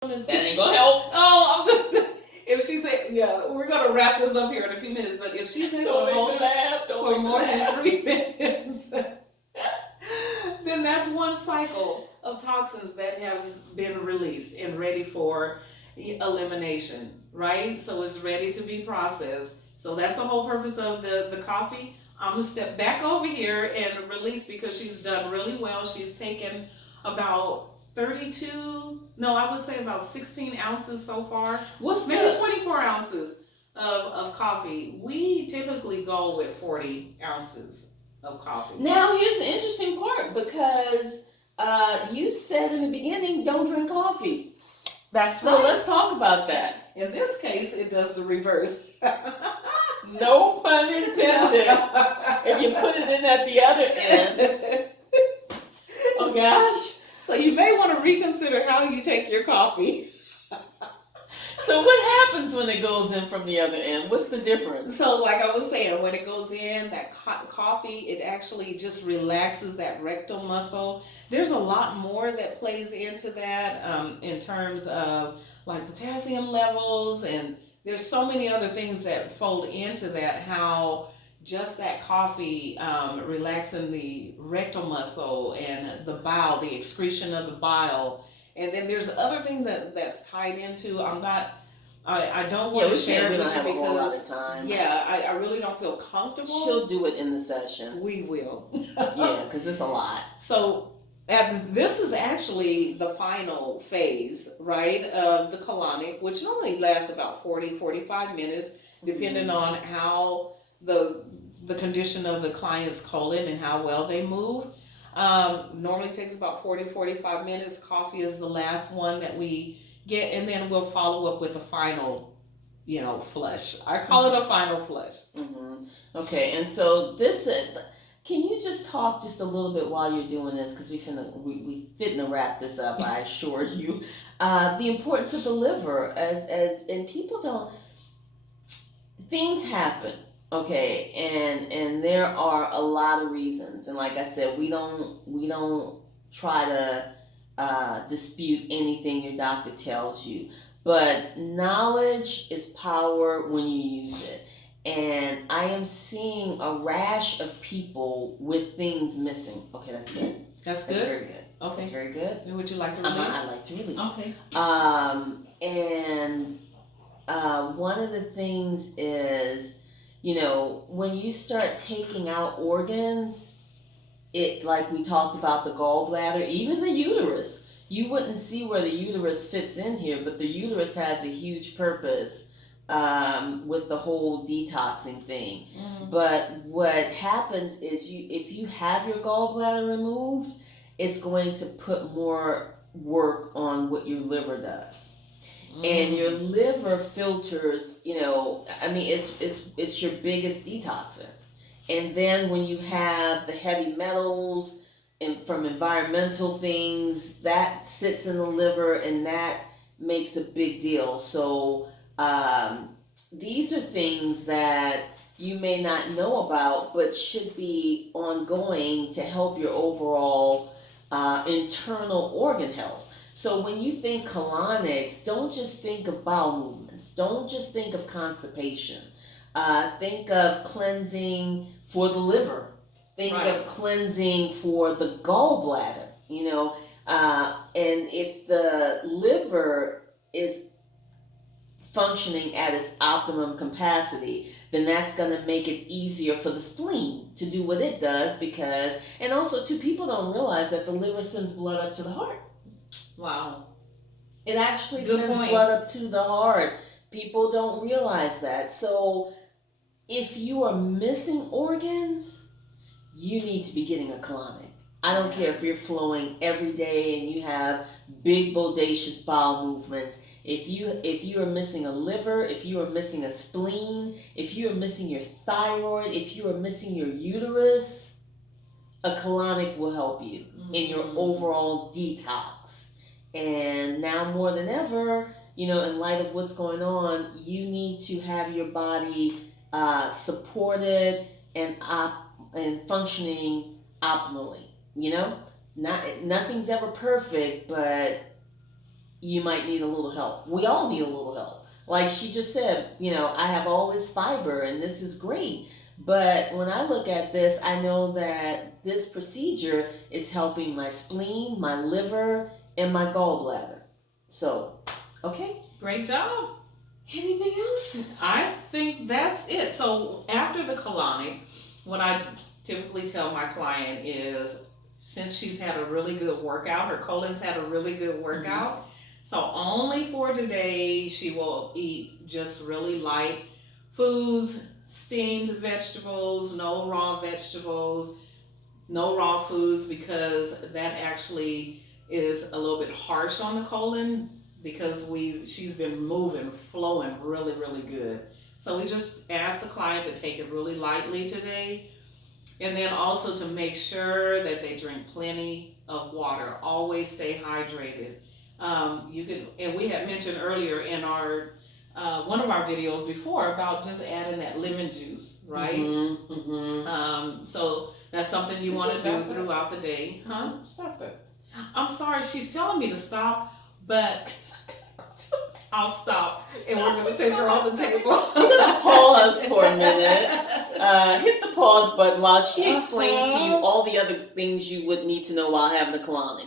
That ain't gonna help. Oh, I'm just if she's yeah, we're gonna wrap this up here in a few minutes. But if she's able to hold it for more than 3 minutes, then that's one cycle of toxins that has been released and ready for elimination, right? So it's ready to be processed. So that's the whole purpose of the coffee. I'm gonna step back over here and release because she's done really well. She's taken about 32, no, I would say about 16 ounces so far. What's maybe 24 ounces of coffee. We typically go with 40 ounces of coffee. Now, here's the interesting part because you said in the beginning, don't drink coffee. That's so right. Let's talk about that. In this case, it does the reverse. No pun intended. If you put it in at the other end. Oh gosh. So you may want to reconsider how you take your coffee. So what happens when it goes in from the other end? What's the difference? So like I was saying, when it goes in, that coffee, it actually just relaxes that rectal muscle. There's a lot more that plays into that in terms of like potassium levels, and there's so many other things that fold into that, how just that coffee relaxing the rectal muscle and the bile, the excretion of the bile. And then there's other thing that's tied into. I don't want to share it with you because I really don't feel comfortable. She'll do it in the session. We will. Yeah, because it's a lot. So this is actually the final phase, right, of the colonic, which normally lasts about 40-45 minutes, depending on how the condition of the client's colon and how well they move. Normally takes about 40-45 minutes. Coffee is the last one that we get, and then we'll follow up with the final, flush. I call it a final flush. Mm-hmm. Okay, and so this, can you just talk just a little bit while you're doing this, because we finna wrap this up, I assure you. The importance of the liver, and people don't, things happen. Okay, and there are a lot of reasons, and like I said, we don't try to dispute anything your doctor tells you, but knowledge is power when you use it. And I am seeing a rash of people with things missing. Okay, that's good. That's good. That's very good. Okay, that's very good. And would you like to release? I'd like to release. Okay. And one of the things is, when you start taking out organs, it, like we talked about the gallbladder, even the uterus, you wouldn't see where the uterus fits in here, but the uterus has a huge purpose with the whole detoxing thing. But what happens is if you have your gallbladder removed, it's going to put more work on what your liver does. And your liver filters, it's your biggest detoxer. And then when you have the heavy metals and from environmental things, that sits in the liver and that makes a big deal. So these are things that you may not know about, but should be ongoing to help your overall internal organ health. So when you think colonics, don't just think of bowel movements. Don't just think of constipation. Think of cleansing for the liver. Think of cleansing for the gallbladder, and if the liver is functioning at its optimum capacity, then that's going to make it easier for the spleen to do what it does and also too, people don't realize that the liver sends blood up to the heart. Wow. It actually sends blood up to the heart. People don't realize that. So if you are missing organs, you need to be getting a colonic. I don't care if you're flowing every day and you have big bodacious bowel movements. If you are missing a liver, if you are missing a spleen, if you are missing your thyroid, if you are missing your uterus, a colonic will help you in your overall detox. And now more than ever, in light of what's going on, you need to have your body supported and functioning optimally. Nothing's ever perfect, but you might need a little help. We all need a little help. Like she just said, I have all this fiber and this is great. But when I look at this, I know that this procedure is helping my spleen, my liver, and my gallbladder. So, okay. Great job. Anything else? I think that's it. So after the colonic, what I typically tell my client is, since she's had a really good workout, her colon's had a really good workout. Mm-hmm. So only for today, she will eat just really light foods, steamed vegetables, no raw vegetables, no raw foods, because that actually is a little bit harsh on the colon, because she's been moving, flowing really, really good. So we just ask the client to take it really lightly today. And then also to make sure that they drink plenty of water. Always stay hydrated. And we had mentioned earlier in our one of our videos before about just adding that lemon juice, right? Mm-hmm, mm-hmm. So that's something you want to do throughout the day. Huh? Stop it. I'm sorry, she's telling me to stop, but I'll stop. And we're going to take her off the table. I'm going to pause for a minute. Hit the pause button while she explains to you all the other things you would need to know while having the colonic.